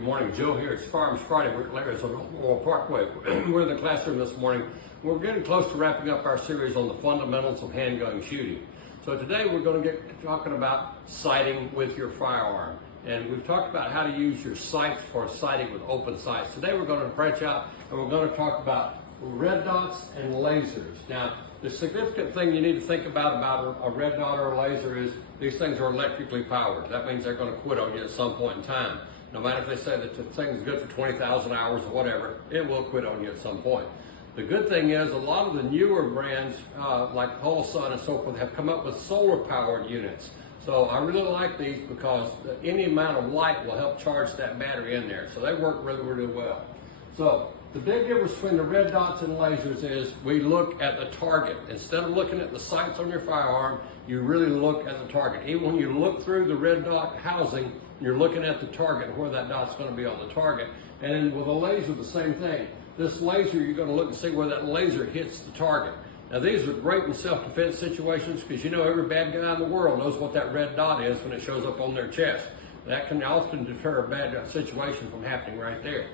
good morning. Joe here. It's Farms Friday. We're at Larry's on Oil Parkway. We're in the classroom this morning. We're getting close to wrapping up our series on the fundamentals of handgun shooting. So today we're going to get talking about sighting with your firearm. And we've talked about how to use your sights for sighting with open sights. Today we're going to branch out and we're going to talk about red dots and lasers. Now, the significant thing you need to think about a red dot or a laser is these things are electrically powered. That means they're going to quit on you at some point in time. No matter if they say that the thing is good for 20,000 hours or whatever, it will quit on you at some point. The good thing is a lot of the newer brands like Sun and so forth have come up with solar powered units. So I really like these because any amount of light will help charge that battery in there. So they work really, really well. So the big difference between the red dots and lasers is we look at the target. Instead of looking at the sights on your firearm, you really look at the target. Even when you look through the red dot housing, you're looking at the target, where that dot's going to be on the target. And with a laser, the same thing. This laser, you're going to look and see where that laser hits the target. Now these are great in self-defense situations because you know every bad guy in the world knows what that red dot is when it shows up on their chest. That can often deter a bad situation from happening right there.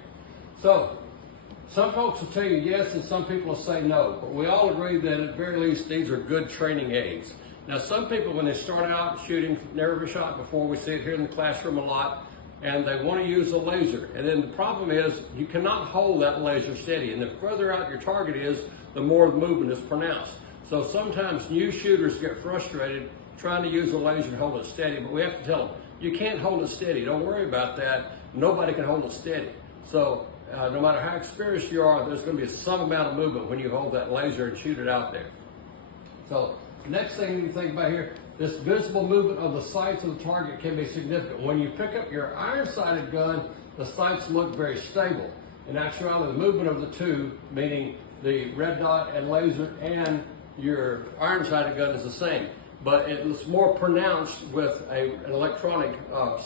So, some folks will tell you yes and some people will say no, but we all agree that at the very least these are good training aids. Now some people when they start out shooting, never shot before, we see it here in the classroom a lot, and they want to use a laser. And then the problem is you cannot hold that laser steady, and the further out your target is, the more the movement is pronounced. So sometimes new shooters get frustrated trying to use a laser to hold it steady, but we have to tell them, you can't hold it steady. Don't worry about that. Nobody can hold it steady. So no matter how experienced you are, there's going to be some amount of movement when you hold that laser and shoot it out there. So the next thing you think about here, this visible movement of the sights of the target can be significant. When you pick up your iron-sighted gun, the sights look very stable. In actuality, the movement of the two, meaning the red dot and laser and your iron-sighted gun, is the same. But it's more pronounced with an electronic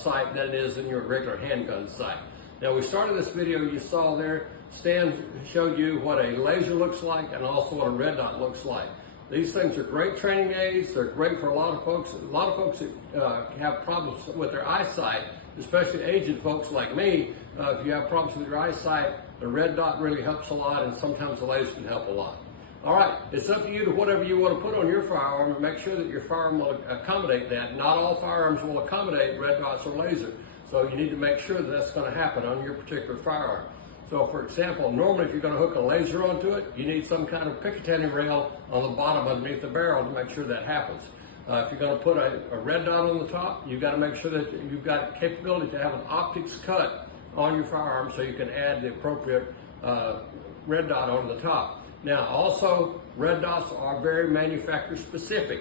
sight than it is in your regular handgun sight. Now we started this video, you saw there, Stan showed you what a laser looks like and also what a red dot looks like. These things are great training aids. They're great for a lot of folks. A lot of folks that have problems with their eyesight, especially aged folks like me, if you have problems with your eyesight, the red dot really helps a lot, and sometimes the laser can help a lot. All right, it's up to you to whatever you want to put on your firearm and make sure that your firearm will accommodate that. Not all firearms will accommodate red dots or laser. So you need to make sure that that's going to happen on your particular firearm. So for example, normally if you're going to hook a laser onto it, you need some kind of Picatinny rail on the bottom underneath the barrel to make sure that happens. If you're going to put a red dot on the top, you've got to make sure that you've got capability to have an optics cut on your firearm so you can add the appropriate red dot on the top. Now also, red dots are very manufacturer specific.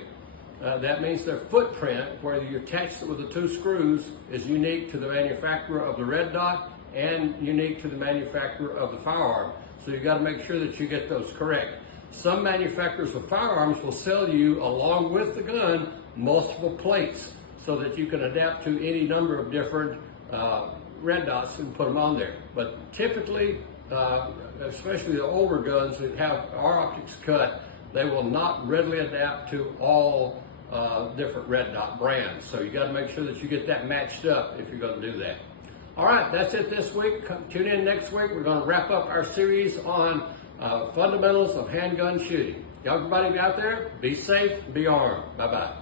That means their footprint, where you attach it with the two screws, is unique to the manufacturer of the red dot and unique to the manufacturer of the firearm. So you've got to make sure that you get those correct. Some manufacturers of firearms will sell you, along with the gun, multiple plates so that you can adapt to any number of different red dots and put them on there. But typically, especially the older guns that have our optics cut, they will not readily adapt to all different red dot brands. So you got to make sure that you get that matched up if you're going to do that. All right, that's it this week. Tune in next week. We're going to wrap up our series on fundamentals of handgun shooting. Everybody out there, be safe, be armed. Bye-bye.